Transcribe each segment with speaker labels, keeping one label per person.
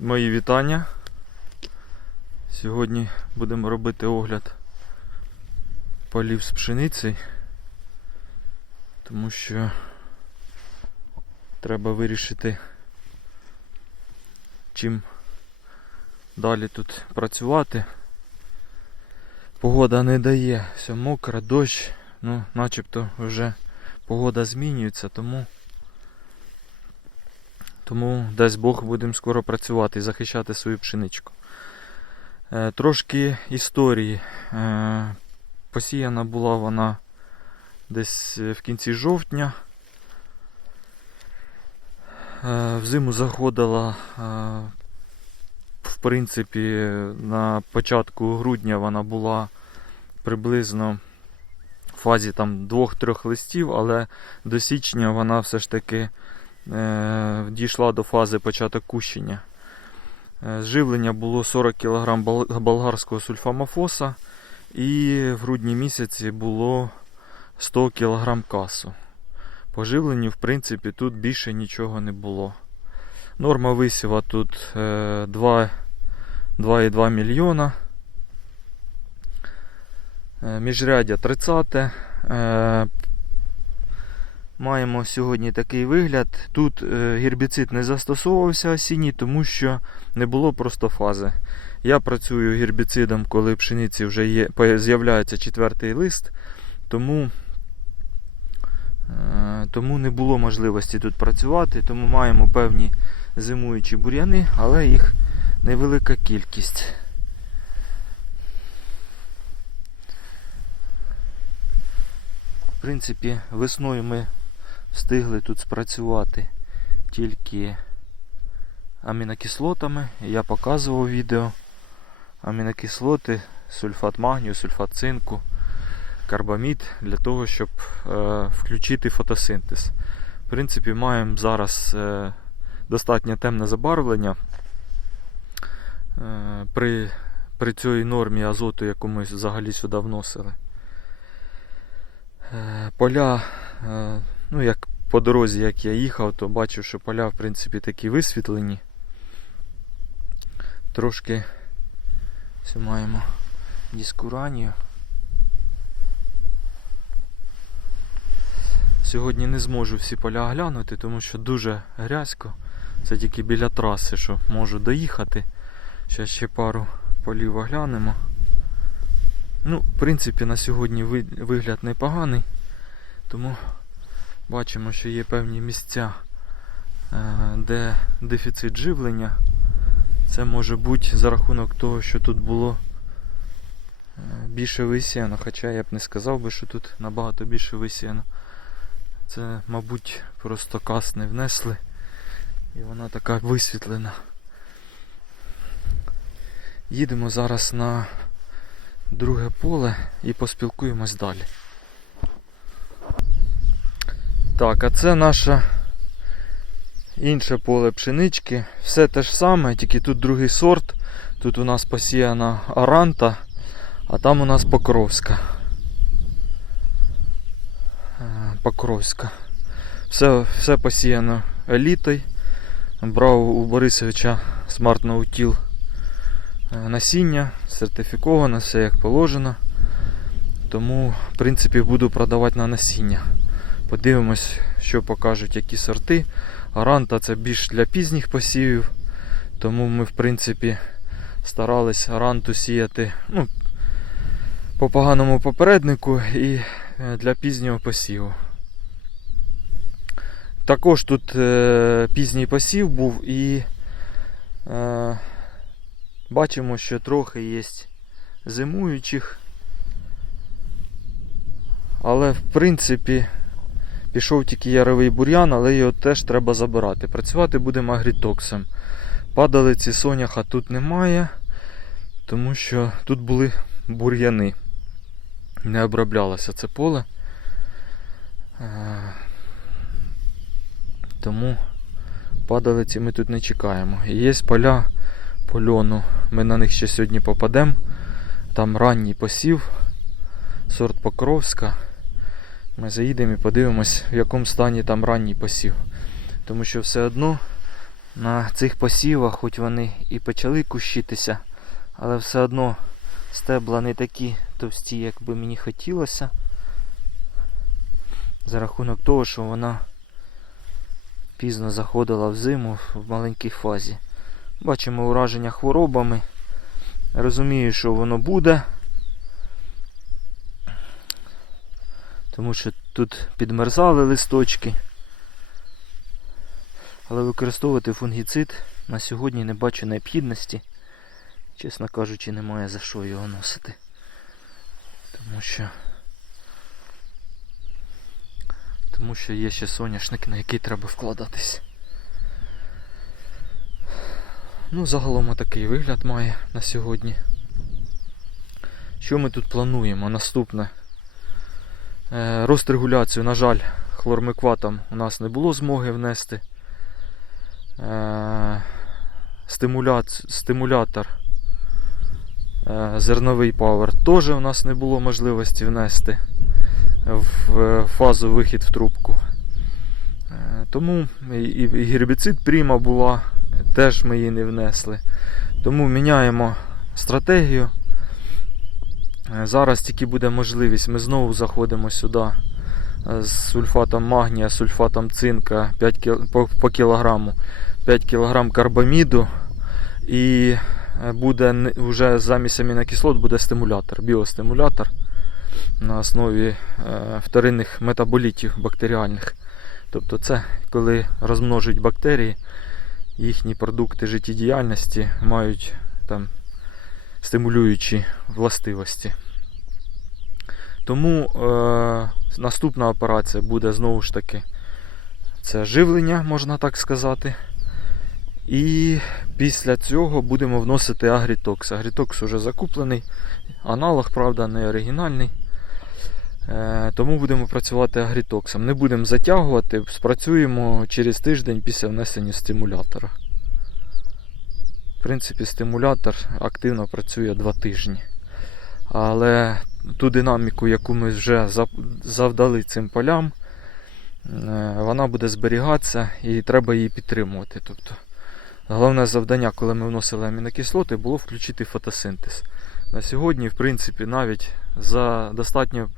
Speaker 1: Мої вітання. Сьогодні будемо робити огляд полів з пшениці, тому що треба вирішити, чим далі тут працювати. Погода не дає, все мокро, дощ, ну начебто вже погода змінюється, тому тому дасть Бог будемо скоро працювати і захищати свою пшеничку. Е, трошки історії. Е, посіяна була вона десь в кінці жовтня. Е, взиму заходила, е, в принципі, на початку грудня вона була приблизно в фазі там двох-трьох листів, але до січня вона все ж таки е, дійшла до фази початок кущення. Е, Живлення було 40 кг болгарського сульфамофоса і в грудні місяці було 100 кг касу. По живленню, в принципі, тут більше нічого не було. Норма висіва тут е, 2 2,2 мільйона. Е, Міжряддя 30. Маємо сьогодні такий вигляд. Тут е, гербіцид не застосовувався осінній, тому що не було просто фази. Я працюю гербіцидом, коли пшениці вже є, з'являється четвертий лист, тому, е, тому не було можливості тут працювати, тому маємо певні зимуючі бур'яни, але їх невелика кількість. В принципі, весною ми встигли тут спрацювати тільки амінокислотами. Я показував відео. Амінокислоти, сульфат магнію, сульфат цинку, карбамід для того, щоб е, включити фотосинтез. В принципі, маємо зараз е, достатньо темне забарвлення. Е, при, при цій нормі азоту, яку ми взагалі сюди вносили. Е, поля, е, ну як по дорозі, як я їхав, то бачив, що поля в принципі такі висвітлені. Трошки все маємо дискуранію. Сьогодні не зможу всі поля оглянути, тому що дуже грязько. Це тільки біля траси, що можу доїхати. Зараз ще пару полів оглянемо. Ну, в принципі, на сьогодні вигляд непоганий, тому бачимо, що є певні місця, е, де дефіцит живлення. Це може бути за рахунок того, що тут було е, більше висіяно, хоча я б не сказав би, що тут набагато більше висіяно. Це, мабуть, просто кас не внесли і вона така висвітлена. Їдемо зараз на друге поле і поспілкуємось далі. Так, а це наше інше поле пшенички. Все те ж саме, тільки тут другий сорт. Тут у нас посіяна Аранта, а там у нас Покровська. Е, Покровська. Все, все посіяно елітою. Брав у Борисовича Smart Nautil е, насіння, сертифіковане, все як положено. Тому, в принципі, буду продавати на насіння. Подивимось, що покажуть які сорти. Аранта це більш для пізніх посівів. Тому ми, в принципі, старались аранту сіяти ну, по поганому попереднику і е, для пізнього посіву. Також тут е, пізній посів був і е, бачимо, що трохи є зимуючих. Але в принципі пішов тільки яровий бур'ян, але його теж треба забирати. Працювати будемо агрітоксом. Падалиці соняха тут немає, тому що тут були бур'яни. Не оброблялося це поле. Е, Тому падалиці ми тут не чекаємо. І є поля по льону. Ми на них ще сьогодні попадемо. Там ранній посів, сорт Покровська. Ми заїдемо і подивимось, в якому стані там ранній посів. Тому що все одно на цих посівах, хоч вони і почали кущитися, але все одно стебла не такі товсті, як би мені хотілося. За рахунок того, що вона пізно заходила в зиму в маленькій фазі. Бачимо ураження хворобами. Розумію, що воно буде. Тому що тут підмерзали листочки. Але використовувати фунгіцид на сьогодні не бачу необхідності. Чесно кажучи, немає за що його носити. Тому що. Тому що є ще соняшник, на який треба вкладатись. Ну, загалом такий вигляд має на сьогодні. Що ми тут плануємо? Наступне. Е, Розрегуляцію, на жаль, хлормикватом у нас не було змоги внести. Е, стимулятор е, зерновий павер теж у нас не було можливості внести в фазу вихід в трубку. Тому і гербіцид пріма була, теж ми її не внесли. Тому міняємо стратегію. Е, Зараз тільки буде можливість, ми знову заходимо сюди е, з сульфатом магнія, сульфатом цинка 5 кіл... по, по кілограму 5 кг карбаміду і е, буде вже замість амінокислот буде стимулятор, біостимулятор на основі е, вторинних метаболітів бактеріальних. Тобто це коли розмножують бактерії, їхні продукти життєдіяльності мають там стимулюючі властивості. Тому е, наступна операція буде знову ж таки це живлення, можна так сказати. І після цього будемо вносити агрітокс. Агрітокс вже закуплений, аналог, правда, не оригінальний. Е, тому будемо працювати агрітоксом. Не будемо затягувати, спрацюємо через тиждень після внесення стимулятора. Принципі, стимулятор активно працює 2 тижні. Але ту динаміку, яку ми вже завдали цим полям, е, вона буде зберігатися і треба її підтримувати. Тобто, головне завдання, коли ми вносили амінокислоти, було включити фотосинтез. На сьогодні, в принципі, навіть за достатньо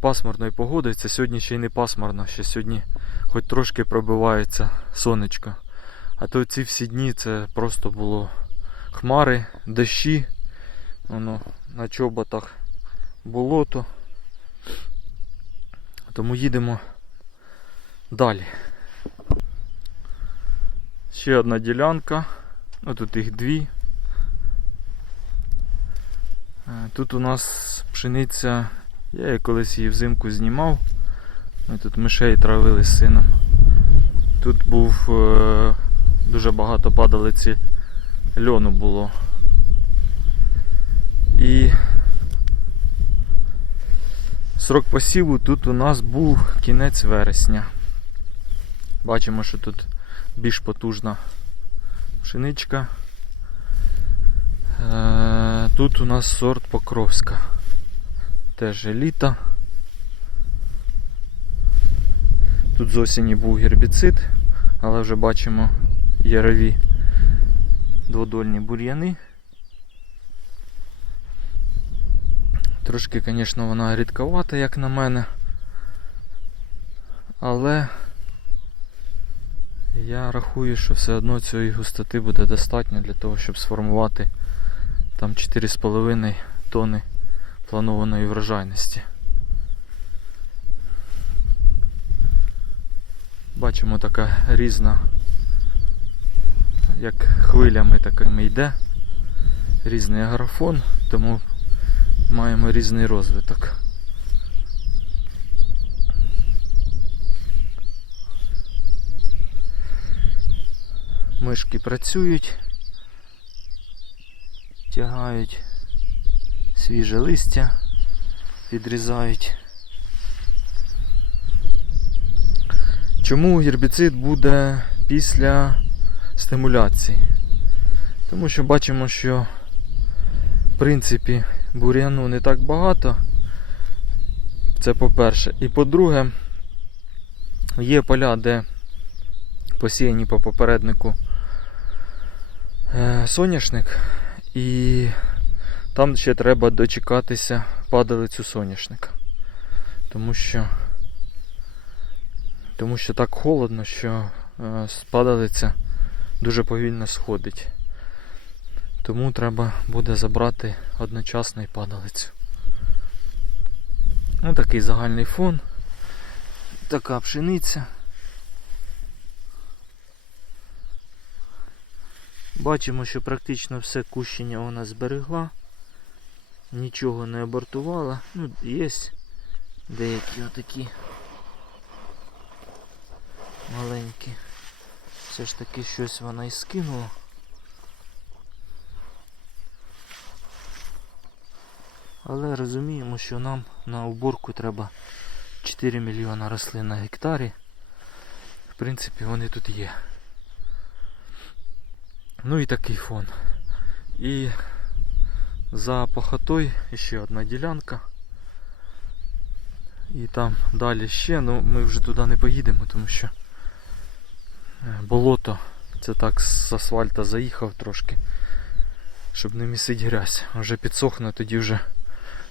Speaker 1: пасмурної погоди, це сьогодні ще й не пасмурно, ще сьогодні хоч трошки пробивається сонечко. А то ці всі дні це просто було хмари, дощі, воно на чоботах болото. Тому їдемо далі. Ще одна ділянка. Ну, тут їх дві. Е, Тут у нас пшениця. Я її колись її взимку знімав. Ми тут мишей травили з сином. Тут був е, дуже багато падалиці льону було. І срок посіву тут у нас був кінець вересня. Бачимо, що тут більш потужна пшеничка. Е, Тут у нас сорт Покровська. Теж еліта. Тут з осені був гербіцид, але вже бачимо ярові дводольні бур'яни. Трошки, звісно, вона рідковата, як на мене. Але я рахую, що все одно цієї густоти буде достатньо для того, щоб сформувати там 4,5 тони планованої врожайності. Бачимо така різна, як хвилями такими йде. Різний агрофон, тому маємо різний розвиток. Мишки працюють, тягають свіже листя, відрізають. Чому гербіцид буде після стимуляції? Тому що бачимо, що в принципі бур'яну не так багато. Це по-перше. І по-друге, є поля, де посіяні по попереднику е, соняшник, і там ще треба дочекатися падалицю соняшника. Тому що, тому що так холодно, що е, падалиця дуже повільно сходить. Тому треба буде забрати одночасно і падалицю. Ну такий загальний фон. Така пшениця. Бачимо, що практично все кущення вона зберегла. Нічого не абортувала. Ну, є деякі отакі маленькі. Все ж таки щось вона і скинула. Але розуміємо, що нам на уборку треба 4 мільйона рослин на гектарі. В принципі, вони тут є. Ну і такий фон. І за похотою ще одна ділянка. І там далі ще, ну ми вже туди не поїдемо, тому що болото, це так з асфальта заїхав трошки, щоб не місить грязь. Вже підсохне, тоді вже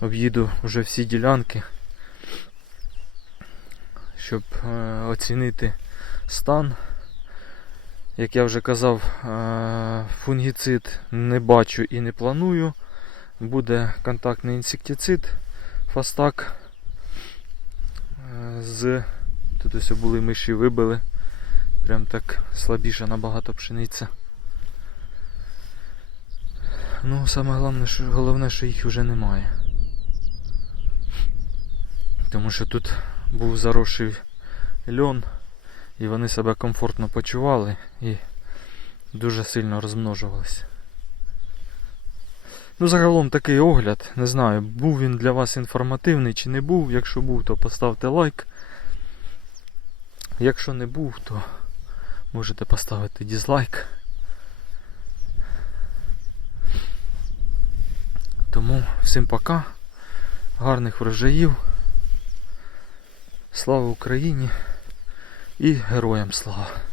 Speaker 1: об'їду вже всі ділянки, щоб е, оцінити стан. Як я вже казав, е, фунгіцид не бачу і не планую. Буде контактний інсектицид Фастак. Е, З тут ось були миші вибили. Прям так слабіша набагато пшениця. Ну, саме головне, що, головне, що їх вже немає. Тому що тут був заросший льон, і вони себе комфортно почували і дуже сильно розмножувалися. Ну, загалом такий огляд, не знаю, був він для вас інформативний чи не був. Якщо був, то поставте лайк. Якщо не був, то можете поставити дізлайк. Тому всім пока. Гарних врожаїв. Слава Україні і героям слава!